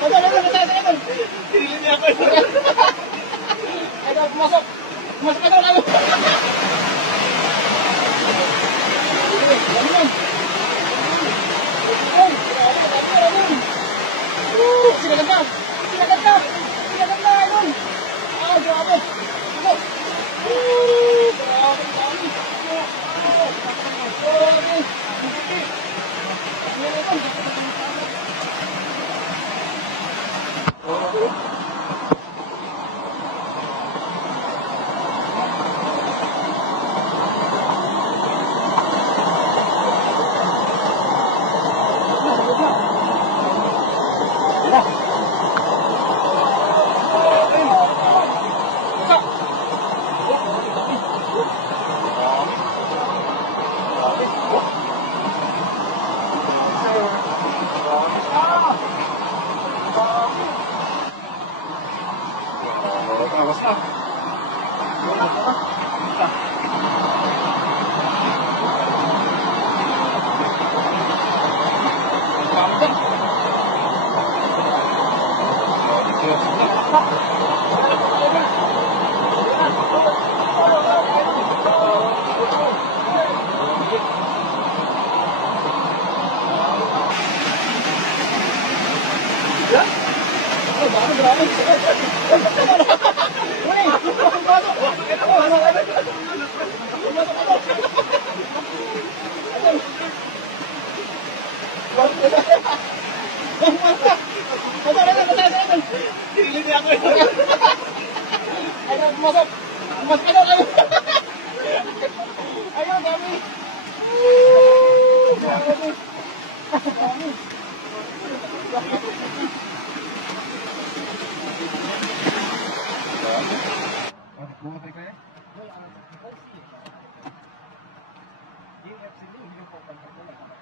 Sinilin niya ako. Ay, pumasok. Pumasok ka daw lang. Sinagat na! Sinagat na! Sinagat na! Ayun! Ah, grabe! Ako! Grabe! Grabe! Awas na. Sinilin niya ako. Ay, pumasok. Pumasok ka daw lang. Ayun, dami.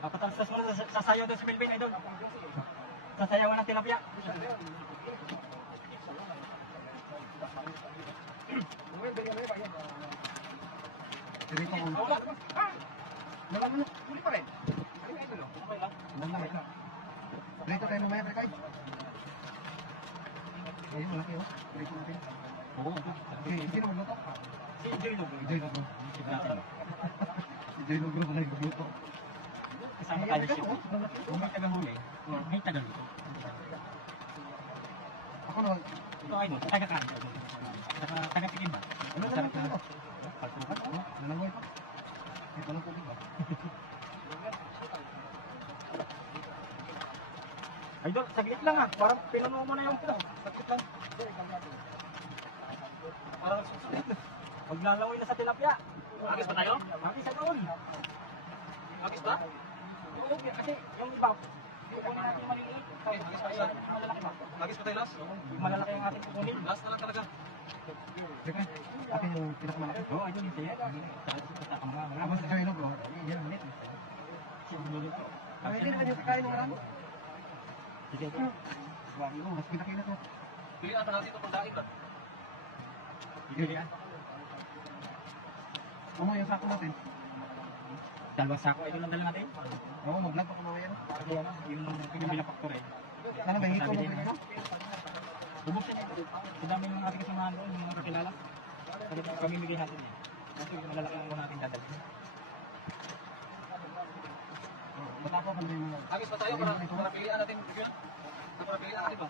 Patastas mo na sasayaw doon sa Melvin, idol. Sasayawan ng tilapia. Huli pa rin. Dito tayo mamaya, Prekay. Ayun, malaki oh. Dito natin. Oo. Sino magluto? Si Joy Lugro. Joy Lugro. Joy Lugro pala yung magluto. Kasama tayo siya. Kung may taga-huli, may taga-luto. Ako naman. Ito ay doon, taga-kain. Taga-tikim ba? Ano na lang ito? Pagtukan? Nalangoy pa. Ito lang tubig ba? Idol, saglit lang ah. Parang pinuno mo na yung pino. Saglit lang. Parang susunod. Maglalaway na sa tilapia. Agis pa tayo? Agis sa doon. Agis ba? Oo, kasi yung iba, kukunin natin yung maliliit. Agis pa yan. Yung malalaki ba? Agis pa tayo last? Yung malalaki yung ating kukunin. Last na lang talaga. Teka, akin yung pinakamalaki. Oo, idol, yung siya. Ako si Joy Lugro. Yan, ulit. Pwede naman yung kakain ng marami. Sige. Mas pinaki na to. Pili ata natin ito pang daing ba? Pilihan. Ano yung sako natin? Dalawang sako, idol ang dala natin. Oo, mag-vlog pa kumawaya na. Yung pinapaktor eh. Sana may hito mo na. Bubuksan niya. Sa dami ng ating kasamahan doon, yung mga kakilala. Pamimigay natin eh. Kasi malalaki ang natin dadalhin. Bata ko kung may mga... Agis pa tayo para pilihan natin. Para pilihan natin ba?